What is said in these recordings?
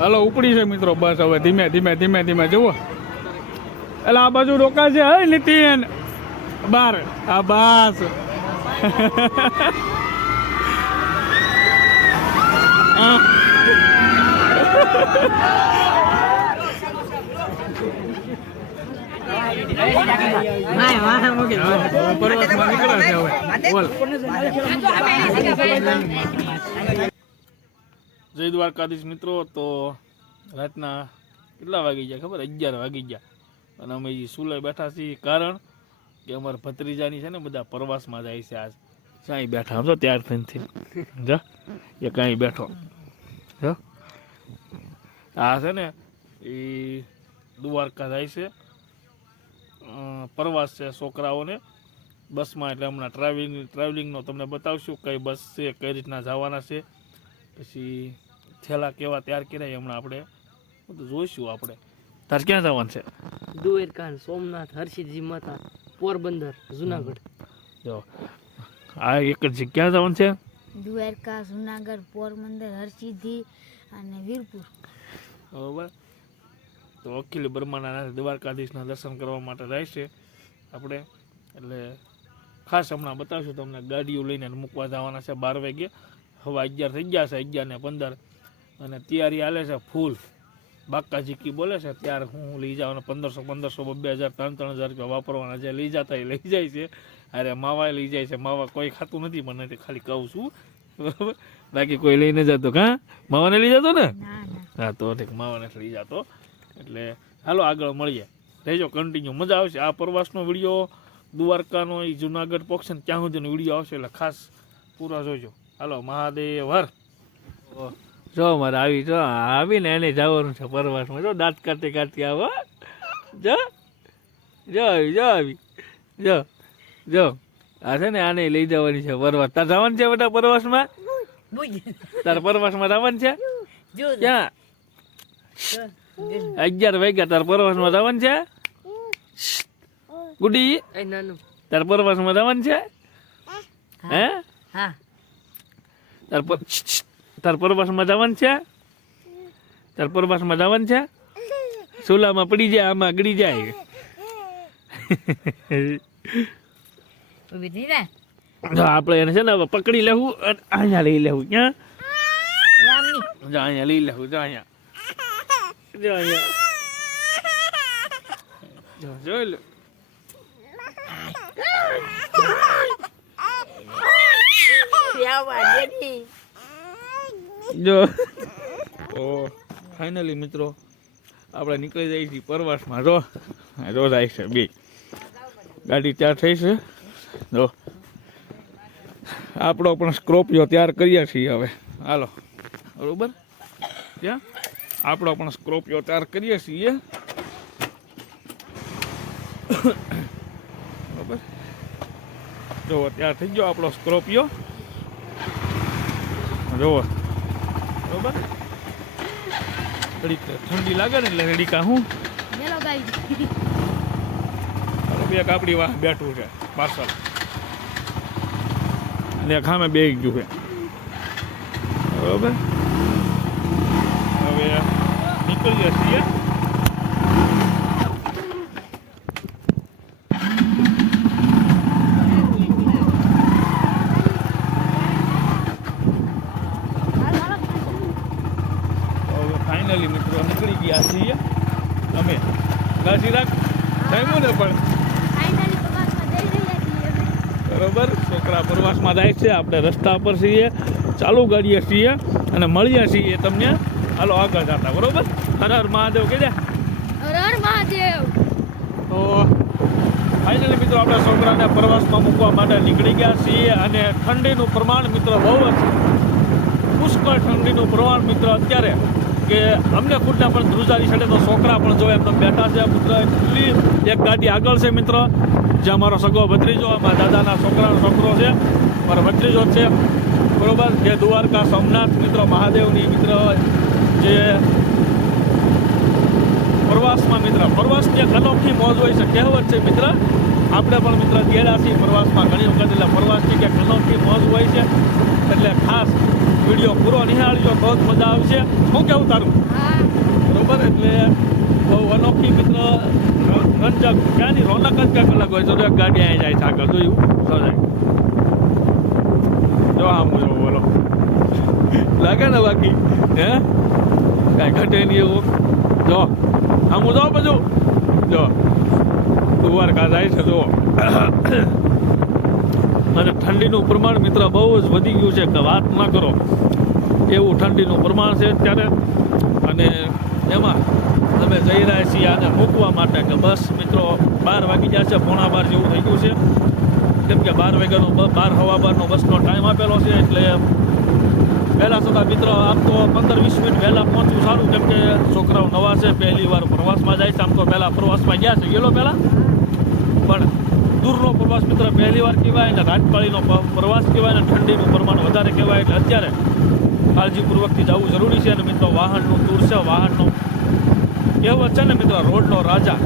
Hello ઉપડી છે મિત્રો. બસ હવે ધીમે ધીમે ધીમે ધીમે. જુઓ. એટલે આ બાજુ રોકા છે. હે નીતિન? બાર. આ બસ. પર્વતમાં નીકળ્યા છે હવે બોલ જય દ્વારકાધીશ મિત્રો, તો રાતના કેટલા વાગી ગયા ખબર? અગિયાર વાગી ગયા. અને અમે સુલે બેઠા છીએ, કારણ કે અમારા ભત્રીજાની છે ને બધા પ્રવાસમાં જાય છે આજ. ક્યાંય બેઠા? સમજો, ત્યાર થઈને જા એ કાંઈ બેઠો. જો આ છે ને એ દ્વારકા જાય છે. પ્રવાસ છે છોકરાઓને બસમાં, એટલે હમણાં ટ્રાવેલિંગ ટ્રાવેલિંગનો તમને બતાવશું, કઈ બસ છે, કઈ રીતના જવાના છે. પછી થેલા કેવા તૈયાર કર્યા હમણાં આપણે. બધું જોઈશું આપણે. તાર ક્યાં જવાનું છે? દુવેરકાન સોમનાથ હર્ષિતજી માતા પોરબંદર જુનાગઢ. જો આ એક જ ક્યાં જવાનું છે? દ્વારકા જુનાગઢ પોરબંદર હરસિદ્ધિ અને વીરપુર. બરાબર. તો અખિલ બ્રહ્માના દ્વારકાધીશના દર્શન કરવા માટે રહેશે આપણે. એટલે ખાસ હમણાં બતાવશું તમને ગાડીઓ લઈને મૂકવા જવાના છે. બાર વાગે હવે અગિયાર થઈ ગયા છે અગિયાર ને પંદર. અને તૈયારી હાલે છે ફૂલ. બાકાજી કી બોલે છે ત્યારે હું લઈ જાઉં પંદરસો પંદરસો બે હજાર ત્રણ ત્રણ હજાર રૂપિયા વાપરવાના જે લઈ જતા એ લઈ જાય છે. અરે માવા લઈ જાય છે. માવા કોઈ ખાતું નથી મને તે ખાલી કહું છું. બરાબર બાકી કોઈ લઈને જતો કાં માવાને લઈ જતો ને? હા તો માવાને લઈ જતો. એટલે હાલો આગળ મળીએ. રહેજો કન્ટિન્યુ મજા આવશે. આ પ્રવાસનો વીડિયો દ્વારકાનો એ જુનાગઢ પક્ષ ને ત્યાં સુધીનો વીડિયો આવશે. એટલે ખાસ પૂરા જોજો. હાલો મહાદેવ હર જો મારે આવી જો આવીને એને જવાનું છે પરવાસમાં. જો દાંત કાઢતી કાઢતી આવો જો જો આવી જો આવી જો જો. આ છે ને આને લઈ જવાની છે પરવાસ તાર જવાનું છે બેટા પરવાસમાં? તાર પરવાસમાં જવાનું છે? ક્યાં? અગિયાર વાગ્યા તાર પરવાસમાં જવાનું છે? ગુડી? તાર પરવાસમાં જવાનું છે? હે. હા? તાર પર તાર પરવાસમાં જવાનું છે? તાર પરવાસમાં જવાનું છે? સોલામાં પડી જાય આમાં ગળી જાય. ઊભી થઈ ને જો આપણે એને છે ને હવે પકડી લેવું અને અહીંયા લઈ લેવું ક્યાં? જો અહીંયા લઈ લેવું જો અહીંયા. જો અહીંયા. જો જોઈ લો. જો. તો ફાઇનલી મિત્રો, આપણે નીકળી જઈએ છીએ પ્રવાસમાં. જો જો જાય છે, બે. ગાડી તૈયાર થઈ છે. જો. આપણો પણ સ્ક્રોપિયો તૈયાર કરીએ છીએ હવે. હાલો. બરોબર? ત્યાં? આપણો પણ સ્ક્રોપિયો તૈયાર કરીએ છીએ. બરોબર? જો તૈયાર થઈ ગયો આપણો સ્ક્રોપિયો. જોવો બરોબર? ઘડીક ઠંડી લાગે ને એટલે રેડી હું? ચલો ગાઈ બે કાપડી વાહ બેઠું છે પાછળ અને ખામે બે ગયું છે. બરોબર? હવે નીકળીએ છીએ હવે ફાઇનલી મિત્રો નીકળી ગયા છીએ અમે. રાખ. થયું ને પણ. બરોબર? છોકરા પ્રવાસમાં જાય છે. આપણે રસ્તા પર છીએ. ચાલુ ગાડીએ છીએ અને મળીએ છીએ તમને. હાલો આગળ જતા બરોબર? હર હર મહાદેવ મહાદેવ. તો ફાઇનલી મિત્રો આપણે છોકરાને પ્રવાસમાં મૂકવા માટે નીકળી ગયા છીએ અને ઠંડીનું પ્રમાણ મિત્રો બહુ જ પુષ્કળ ઠંડીનું પ્રમાણ મિત્રો અત્યારે કે અમને ખુદને પણ ધ્રુજારી ચડે તો છોકરા પણ જોવે એમ બેઠા છે, પુત્ર, એટલી એક ગાડી આગળ છે મિત્ર જે અમારો સગો ભત્રીજો અમારા દાદાના છોકરાનો છોકરો છે, મારો ભત્રીજો છે. બરોબર? જે દ્વારકા સોમનાથ, મિત્રો, મહાદેવની મિત્ર, જે પ્રવાસમાં મિત્ર, પ્રવાસની એક અનોખી મોજ હોય છે, કહેવત છે મિત્ર. આપણે પણ મિત્ર છીએ પ્રવાસમાં ઘણી વખત, એટલે પ્રવાસની કે અનોખી મોજ હોય છે, એટલે ખાસ વીડિયો પૂરો નિહાળજો, બહુ જ મજા આવશે. શું કેવું તારું? હા બરોબર? એટલે બહુ અનોખી મિત્ર, રંજક. ક્યાંની? રોનક જ કંઈક અલગ હોય. તો એક ગાડી અહીં જાય છે આગળ જોયું સજાય. જો આમ બોલો બોલો. લાગે ને બાકી? હે? કાંઈ ઘટે નહીં એવું. જો, આમ જો. બધું જો દ્વારકા જાય છે જો અને ઠંડીનું પ્રમાણ મિત્ર બહુ જ વધી ગયું છે કે વાત ન કરો. એવું ઠંડીનું પ્રમાણ છે અત્યારે. અને એમાં અમે જઈ રહ્યા છીએ આને મૂકવા માટે કે બસ મિત્રો બાર વાગી ગયા છે, પોણા બાર જેવું થઈ ગયું છે. કેમ કે બાર વાગ્યાનો બાર હવા બારનો બસનો ટાઈમ આપેલો છે, એટલે વહેલા છતાં મિત્રો આમ તો પંદર વીસ મિનિટ વહેલા પહોંચવું સારું, કેમ કે છોકરાઓ નવા છે, પહેલી વાર પ્રવાસમાં જાય છે, આમ તો પહેલાં પ્રવાસમાં ગયા છે. ગયેલો પહેલાં? પણ દૂરનો પ્રવાસ મિત્ર પહેલી વાર કહેવાય ને રાજપાળીનો પ્રવાસ કહેવાય ને ઠંડીનું પ્રમાણ વધારે કહેવાય એટલે અત્યારે કાળજીપૂર્વકથી જવું જરૂરી છે. અને મિત્રો વાહનનું દૂર છે, વાહનનું કહેવત છે ને મિત્રો, રોડનો રાજા.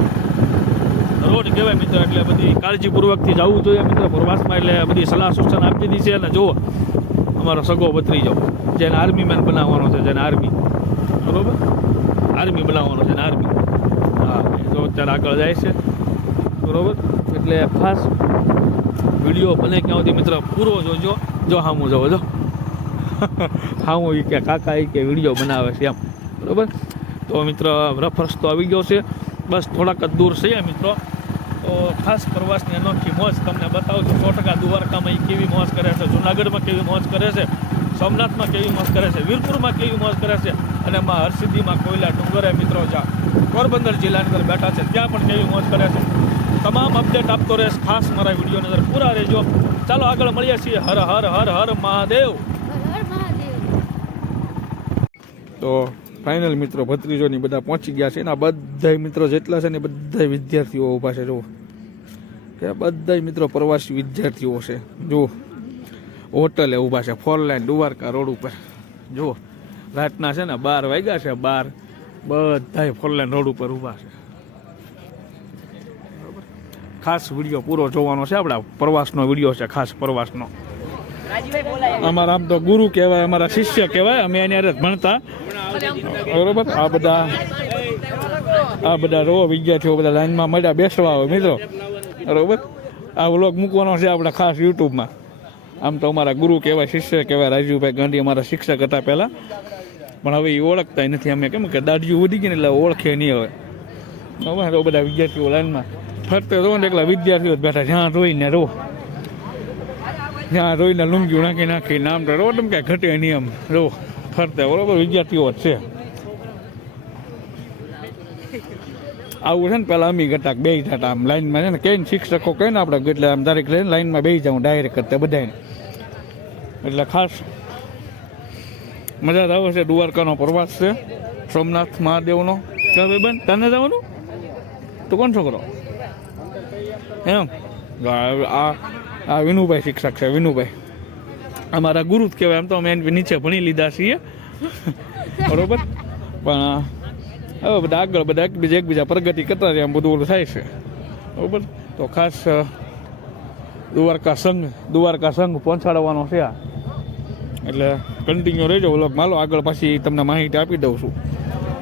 રોડ કહેવાય મિત્રો એટલે બધી કાળજીપૂર્વકથી જવું જોઈએ મિત્રો પ્રવાસમાં એટલે બધી સલાહ સૂચન આપી દીધી છે. અને જુઓ, અમારો સગો બત્રી જાઓ જેને આર્મી મેન બનાવવાનો છે, જેને આર્મી બરાબર? આર્મી બનાવવાનો છે ને આર્મી હા તો અત્યારે આગળ જાય છે. બરોબર? એટલે ખાસ વીડિયો બને ક્યાં સુધી મિત્ર પૂરો જોજો. જો હામું જવો, જો. હામું એ કે કાકા એ કે વીડિયો બનાવે છે એમ. બરાબર? તો મિત્ર, રફ રસ્તો આવી ગયો છે. બસ થોડાક જ દૂર છે મિત્રો. તો ખાસ પ્રવાસની અનોખી મોજ તમને બતાવું છું. સો ટકા દ્વારકામાં એ કેવી મોજ કરે છે, જુનાગઢમાં કેવી મોજ કરે છે, સોમનાથમાં કેવી મોજ કરે છે, વીરપુરમાં કેવી મોજ કરે છે અને એમાં હરસિદ્ધિમાં કોયલા ડુંગરે મિત્રો જ્યાં પોરબંદર જિલ્લાની અંદર બેઠા છે, ત્યાં પણ કેવી મોજ કરે છે. તમામ અપડેટ આપતો રહેશ. ખાસ મારા વિડીયોની અંદર પૂરા રહેજો. ચાલો આગળ મળીએ છીએ. હર હર હર હર મહાદેવ. હર હર મહાદેવ. તો ફાઇનલ મિત્રો ભત્રીજોની બધા પહોંચી ગયા છે. એના બધા મિત્રો જેટલા છે ને બધા વિદ્યાર્થીઓ ઊભા છે. જુઓ. કે બધા મિત્રો પ્રવાસી વિદ્યાર્થીઓ છે. જુઓ. હોટલે ઊભા છે. ફોર લાઇન દુવારકા રોડ ઉપર. જુઓ. રાતના છે ને બાર વાગ્યા છે. બાર. બધા ફોર લાઇન રોડ ઉપર ઊભા છે. ખાસ વીડિયો પૂરો જોવાનો છે. આપણા પ્રવાસનો વીડિયો છે, ખાસ પ્રવાસનો. અમારા આમ તો ગુરુ કહેવાય, અમારા શિષ્ય કહેવાય. અમે એની અરે ભણતા. બરોબર? આ બધા આ બધા રો વિદ્યાર્થીઓ બધા લાઈનમાં મળ્યા, બેસવા હોય, મિત્રો. બરોબર? આ વ્લોગ મૂકવાનો છે આપણે ખાસ યુટ્યુબમાં. આમ તો અમારા ગુરુ કહેવાય, શિષ્ય કહેવાય, રાજુભાઈ ગાંધી અમારા શિક્ષક હતા પહેલાં. પણ હવે એ ઓળખતા નથી. અમે કેમ કે દાઢીઓ વધી ગઈ ને એટલે ઓળખે નહીં હવે. બરાબર? તો બધા વિદ્યાર્થીઓ લાઈનમાં. ફરતે રહો ને એકલા વિદ્યાર્થીઓ જ બેઠા જ્યાં રોઈને રો જ્યાં રોઈને લુંગી નાખી નાખી નામ તો રો તમે કાંઈ ઘટે નહીં એમ. રો ફરતે બરોબર, વિદ્યાર્થીઓ જ છે. આવું છે ને પેલા અમી ઘટાક બે જતા આમ લાઈનમાં છે ને કઈ શિક્ષકો કહીને ને આપણે એટલે આમ તારીખ લઈને લાઈનમાં બે જાઉં ડાયરેક્ટ કરતા બધાને એટલે ખાસ મજા જ આવે છે. દ્વારકાનો પ્રવાસ છે. સોમનાથ મહાદેવનો. કે ભાઈ બેન તને જવાનું? તું કોણ છોકરો? એમ? આ, આ- વિનુભાઈ શિક્ષક છે, વિનુભાઈ. અમારા ગુરુ જ કહેવાય આમ તો અમે નીચે ભણી લીધા છીએ. બરોબર? પણ, હવે બધા આગળ બધા એકબીજા એકબીજા પ્રગતિ કરતા રહે એમ બધું ઓલું થાય છે. બરોબર? તો ખાસ દ્વારકા સંઘ દ્વારકા સંઘ પહોંચાડવાનો છે આ. એટલે કન્ટિન્યુ રહેજો વ્લોગ માલો, આગળ પાછી તમને માહિતી આપી દઉં છું.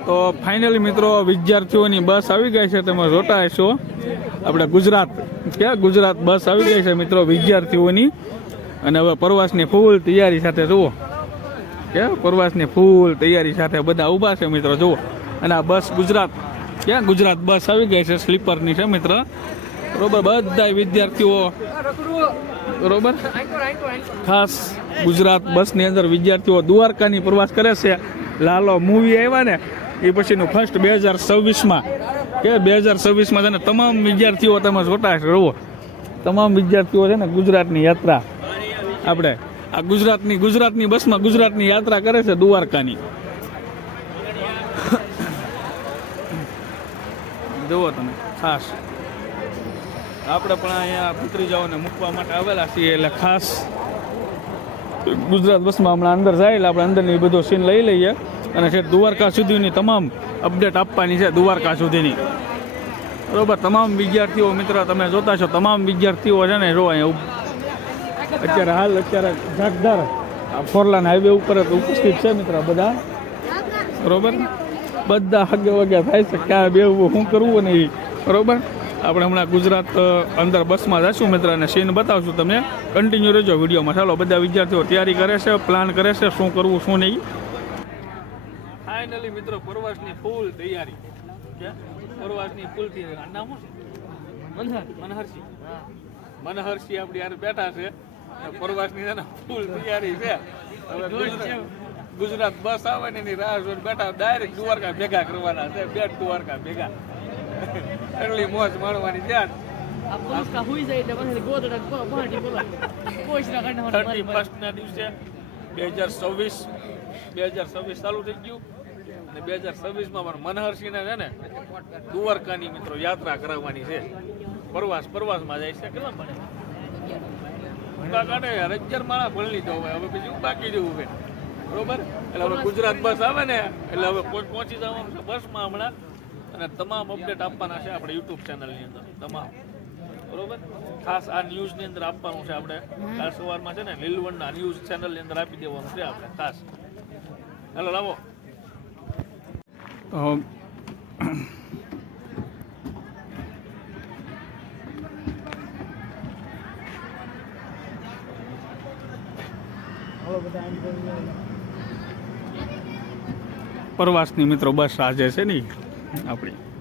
તો ફાઇનલી મિત્રો, વિદ્યાર્થીઓની બસ આવી ગઈ છે, તમે જોતા હશો. આપણે ગુજરાત, ક્યાં ગુજરાત બસ આવી ગઈ છે મિત્રો, વિદ્યાર્થીઓની. અને હવે પ્રવાસની ફૂલ તૈયારી સાથે જુઓ. કે પ્રવાસની ફૂલ તૈયારી સાથે બધા ઊભા છે મિત્રો, જુઓ. અને આ બસ ગુજરાત, ક્યાં ગુજરાત બસ આવી ગઈ છે, સ્લીપરની છે મિત્ર. બરોબર બધા વિદ્યાર્થીઓ. બરોબર? ખાસ ગુજરાત બસની અંદર વિદ્યાર્થીઓ દ્વારકાની પ્રવાસ કરે છે. લાલો મૂવી આવ્યા ને, એ પછીનું ફર્સ્ટ બે હજાર છવ્વીસમાં. કે બે હજાર છવ્વીસમાં છે ને, તમામ વિદ્યાર્થીઓ તમે જોતા રહો તમામ વિદ્યાર્થીઓ છે ને, ગુજરાતની યાત્રા. આપણે આ ગુજરાતની ગુજરાતની બસમાં ગુજરાતની યાત્રા કરે છે દ્વારકાની. જુઓ તમે, ખાસ. આપણે પણ અહીંયા ભત્રીજાઓને મૂકવા માટે આવેલા છીએ, એટલે ખાસ. ગુજરાત બસમાં હમણાં અંદર જાય એટલે આપણે અંદરની બધો સીન લઈ લઈએ. અને છે દ્વારકા સુધીની તમામ અપડેટ આપવાની છે દ્વારકા સુધીની. બરોબર, તમામ વિદ્યાર્થીઓ મિત્ર, તમે જોતા છો, તમામ વિદ્યાર્થીઓ છે ને, જો અહીંયા અત્યારે હાલ અત્યારે જાગદાર ફોરલાન હાઈવે ઉપર ઉપસ્થિત છે મિત્ર બધા. બરોબર? બધા હગે વગે થાય છે, ક્યાં બેવું શું કરવું ને એ બરોબર? આપણે હમણાં ગુજરાત અંદર બસમાં જશું મિત્ર, અને સીન બતાવશું તમને. કન્ટિન્યુ રહેજો વિડીયોમાં. ચાલો, બધા વિદ્યાર્થીઓ તૈયારી કરે છે પ્લાન કરે છે, શું કરવું, શું નહીં. ફાઇનલી મિત્રો પ્રવાસની ફૂલ તૈયારી. પ્રવાસની ફૂલ તૈયારી. નામ શું છે? મનહરસિંહ. મનહરસિંહ આપણી યાર બેઠા છે. પ્રવાસની છે ને ફૂલ તૈયારી છે. હવે ગુજરાત- બસ આવે ને એની રાહ જોઈને બેઠા ડાયરેક્ટ દ્વારકા ભેગા કરવાના છે. બે દ્વારકા ભેગા. એટલી મોજ માણવાની છે થર્ટી ફર્સ્ટના દિવસે બે હજાર છવ્વીસ બે હજાર છવ્વીસ ચાલુ થઈ ગયું. અને બે હજાર છવ્વીસમાં પણ મનહરસિંહને છે ને દુવારકાની મિત્રો યાત્રા કરાવવાની છે. પ્રવાસ પ્રવાસમાં જાય છે. કેટલા મળે? કાઢે માળા ભણી લીધો હવે હવે બીજું બાકી જવું છે. બરોબર? એટલે હવે ગુજરાત બસ આવે ને, એટલે હવે પહોંચી જવાનું છે બસમાં હમણાં. અને તમામ અપડેટ આપવાના છે આપણે યુટ્યુબ ચેનલની અંદર. તમામ. બરોબર? ખાસ આ ન્યૂઝની અંદર આપવાનું છે આપણે. કાલ સવારમાં છે ને લીલવણના ન્યૂઝ ચેનલની અંદર આપી દેવાનું છે આપણે, ખાસ. ચાલો લાવો. પ્રવાસની મિત્રો બસ આજે છે ને આપણી.